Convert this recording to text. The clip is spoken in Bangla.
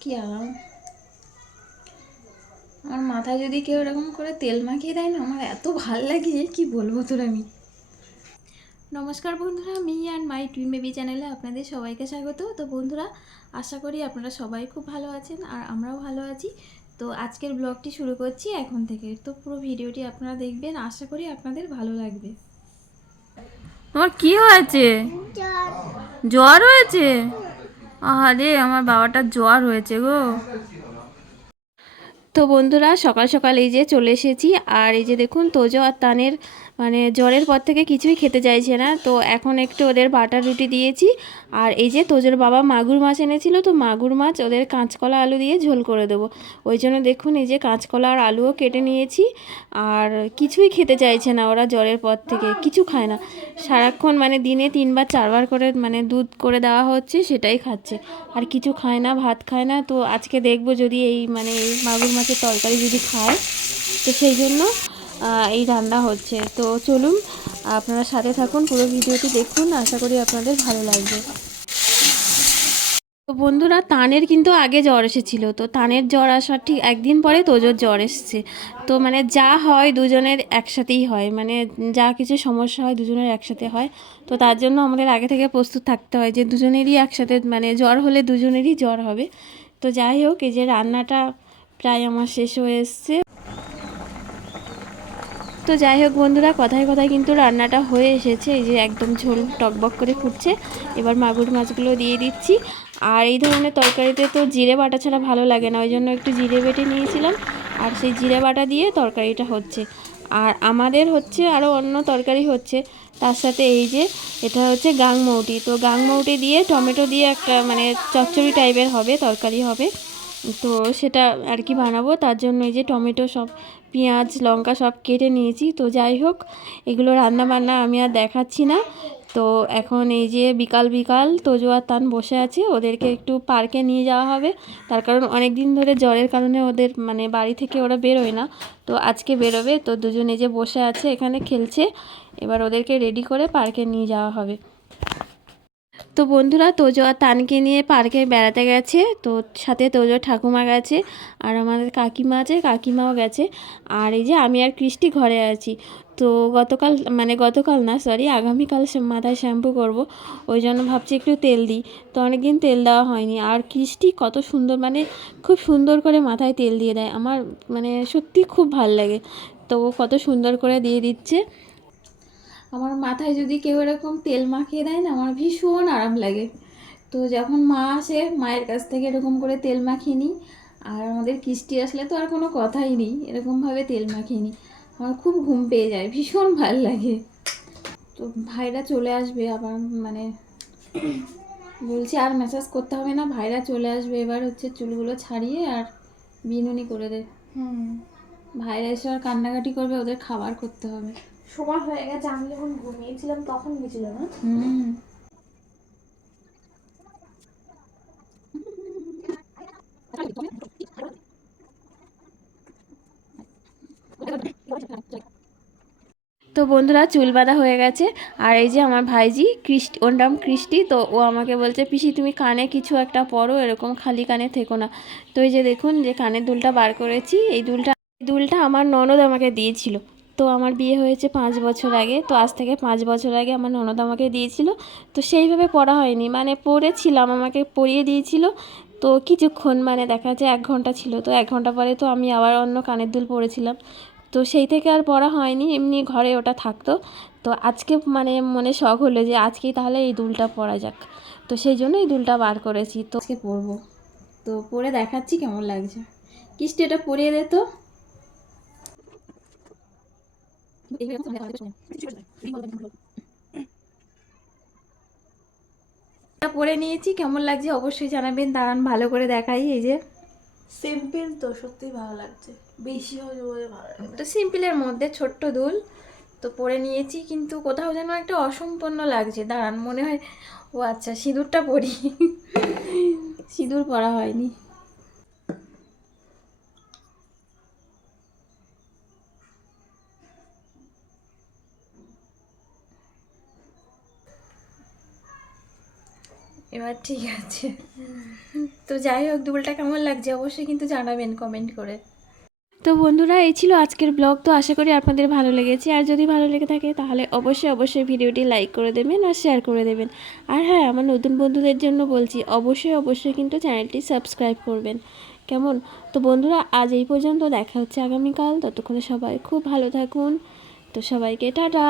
কি আরাম আমার মাথায় যদি কেউ এরকম করে তেল মাখিয়ে দেয় না আমার এত ভালো লাগে কি বলব তোর আমি? নমস্কার বন্ধুরা me and my twin baby চ্যানেলে আপনাদের সবাইকে স্বাগত। তো বন্ধুরা আশা করি আপনারা সবাই খুব ভালো আছেন আর আমরাও ভালো আছি। তো আজকের ব্লগটি শুরু করছি এখন থেকে। তো পুরো ভিডিওটি আপনারা দেখবেন আশা করি আপনাদের ভালো লাগবে। তোমার কি হয়েছে? জ্বর হয়েছে? আরে আমার বাবাটার জ্বর হয়েছে গো। তো বন্ধুরা, সকাল সকাল এই যে চলে এসেছি। আর এই যে দেখুন, তোজো আর তানের মানে জ্বরের পর থেকে কিছুই খেতে চাইছে না। তো এখন একটু ওদের বাটার রুটি দিয়েছি। আর এই যে তোজোর বাবা মাগুর মাছ এনেছিল, তো মাগুর মাছ ওদের কাঁচকলা আলু দিয়ে ঝোল করে দেবো। ওই জন্য দেখুন এই যে কাঁচকলা আর আলুও কেটে নিয়েছি। আর কিছুই খেতে চাইছে না ওরা জ্বরের পর থেকে, কিছু খায় না। সারাক্ষণ মানে দিনে তিনবার, চারবার করে মানে দুধ করে দেওয়া হচ্ছে, সেটাই খাচ্ছে। আর কিছু খায় না, ভাত খায় না। তো আজকে দেখব যদি এই মানে এই মাগুর মাছের তরকারি যদি খায়, তো সেই জন্য এই রান্না হচ্ছে। তো চলুন, আপনারা সাথে থাকুন, পুরো ভিডিওটি দেখুন, আশা করি আপনাদের ভালো লাগবে। তো বন্ধুরা, তানের কিন্তু আগে জ্বর এসেছিল। তো তানের জ্বর আসার ঠিক একদিন পরে তোজোর জ্বর এসছে। তো মানে যা হয় দুজনের একসাথেই হয়। মানে যা কিছু সমস্যা হয় দুজনের একসাথে হয়। তো তার জন্য আমাদের আগে থেকে প্রস্তুত থাকতে হয় যে দুজনেরই একসাথে মানে জ্বর হলে দুজনেরই জ্বর হবে। তো যাই হোক, এই যে রান্নাটা প্রায় আমার শেষ হয়ে এসছে। তো যাই হোক বন্ধুরা, কথায় কথায় কিন্তু রান্নাটা হয়ে এসেছে। এই যে একদম ঝোল টকবক করে ফুটছে। এবার মাগুর মাছগুলো দিয়ে দিচ্ছি। আর এই ধরনের তরকারিতে তো জিরে বাটা ছাড়া ভালো লাগে না, ওই জন্য একটু জিরে বেটে নিয়েছিলাম। আর সেই জিরে বাটা দিয়ে তরকারিটা হচ্ছে। আর আমাদের হচ্ছে আরও অন্য তরকারি হচ্ছে। তার সাথে এই যে এটা হচ্ছে গাংমৌটি। তো গাংমৌটি দিয়ে টমেটো দিয়ে একটা মানে চচ্চড়ি টাইপের হবে, তরকারি হবে। তো সেটা আর কি বানাবো। তার জন্য এই যে টমেটো সব, পেঁয়াজ, লঙ্কা সব কেটে নিয়েছি। তো যাই হোক, এগুলো রান্না বান্না আমি আর দেখাচ্ছি না। তো এখন এই যে বিকাল বিকাল তোজো আর তান বসে আছে। ওদেরকে একটু পার্কে নিয়ে যাওয়া হবে। তার কারণ অনেক দিন ধরে জ্বরের কারণে ওদের মানে বাড়ি থেকে ওরা বেরোয় না। তো আজকে বেরোবে। তো দুজনে যে বসে আছে, এখানে খেলছে। এবার ওদেরকে রেডি করে পার্কে নিয়ে যাওয়া হবে। তো বন্ধুরা তোজো আর তানকে নিয়ে পার্কে বেড়াতে গেছে, তো সাথে তোজো ঠাকুমা গেছে আর আমাদের কাকিমা আছে, কাকিমাও গেছে। আর এই যে আমি আর কৃষ্টি ঘরে আছি, তো গতকাল মানে গতকাল না সরি আগামীকাল মাথায় শ্যাম্পু করব, ওই জন্য ভাবছি একটু তেল দিই। তো অনেকদিন তেল দেওয়া হয়নি। আর কৃষ্টি কত সুন্দর মানে খুব সুন্দর করে মাথায় তেল দিয়ে দেয়। আমার মানে সত্যি খুব ভালো লাগে। তো ও কত সুন্দর করে দিয়ে দিচ্ছে। আমার মাথায় যদি কেউ এরকম তেল মাখিয়ে দেয় না আমার ভীষণ আরাম লাগে। তো যখন মা আসে মায়ের কাছ থেকে এরকম করে তেল মাখিয়ে নিই। আর আমাদের কিস্তি আসলে তো আর কোনো কথাই নেই এরকমভাবে তেল মাখিয়ে নিই। আমার খুব ঘুম পেয়ে যায় ভীষণ ভালো লাগে। তো ভাইরা চলে আসবে আবার মানে বলছি আর মেসেজ করতে হবে না ভাইরা চলে আসবে এবার হচ্ছে চুলগুলো ছাড়িয়ে আর বিনুনি করে দে। হুম। ভাইরা এসে আর কান্নাকাটি করবে ওদের খাবার করতে হবে। সময় হয়ে গেছে, আমি যখন ঘুমিয়েছিলাম তখন গেছিল না? তো বন্ধুরা, চুল বাঁধা হয়ে গেছে। আর এই যে আমার ভাইজি, কৃষ্টি, ওর নাম কৃষ্টি, তো ও আমাকে বলছে, পিসি, তুমি কানে কিছু একটা পরো এরকম খালি কানে থেকো না। তো এই যে দেখুন যে কানের দুলটা বার করেছি, এই দুলটা দুলটা আমার ননদ আমাকে দিয়েছিল। তো আমার বিয়ে হয়েছে পাঁচ বছর আগে, তো আজ থেকে পাঁচ বছর আগে আমার ননদ আমাকে দিয়েছিল। তো সেইভাবে পড়া হয়নি মানে পড়েছিলাম, আমাকে পরিয়ে দিয়েছিল। তো কিছুক্ষণ মানে দেখা যাচ্ছে এক ঘণ্টা ছিল, তো এক ঘণ্টা পরে তো আমি আবার অন্য কানের দুল পড়েছিলাম তো সেই থেকে আর পড়া হয়নি, এমনি ঘরে ওটা থাকতো। তো আজকে মানে মনে শখ হলো যে আজকেই তাহলে এই দুলটা পরা যাক। তো সেই জন্য এই দুলটা বার করেছি, তো আজকে পরবো। তো পরে দেখাচ্ছি কেমন লাগছে। কিস্তি এটা পরিয়ে দে তো। পরে নিয়েছি কেমন লাগছে অবশ্যই জানাবেন দাঁড়ান ভালো করে দেখাই এই যে। সিম্পল তো সত্যি ভালো লাগছে। বেশি হলে ভালো তো সিম্পলের মধ্যে ছোট্ট দুল। তো পরে নিয়েছি কিন্তু কোথাও যেন একটা অসম্পন্ন লাগছে। দাঁড়ান মনে হয় ও আচ্ছা সিঁদুরটা পরি। সিঁদুর পরা হয়নি। এবার ঠিক আছে। তো যাই হোক দুলটা কেমন লাগছে অবশ্যই কিন্তু জানাবেন কমেন্ট করে। তো বন্ধুরা, এই ছিল আজকের ব্লগ তো আশা করি আপনাদের ভালো লেগেছে। আর যদি ভালো লেগে থাকে, তাহলে অবশ্যই অবশ্যই ভিডিওটি লাইক করে দেবেন আর শেয়ার করে দেবেন। আর হ্যাঁ আমার নতুন বন্ধুদের জন্য বলছি, অবশ্যই অবশ্যই কিন্তু চ্যানেলটি সাবস্ক্রাইব করবেন। কেমন? তো বন্ধুরা, আজ এই পর্যন্ত। দেখা হচ্ছে আগামীকাল। ততক্ষণে সবাই খুব ভালো থাকুন। তো সবাইকে টাটা।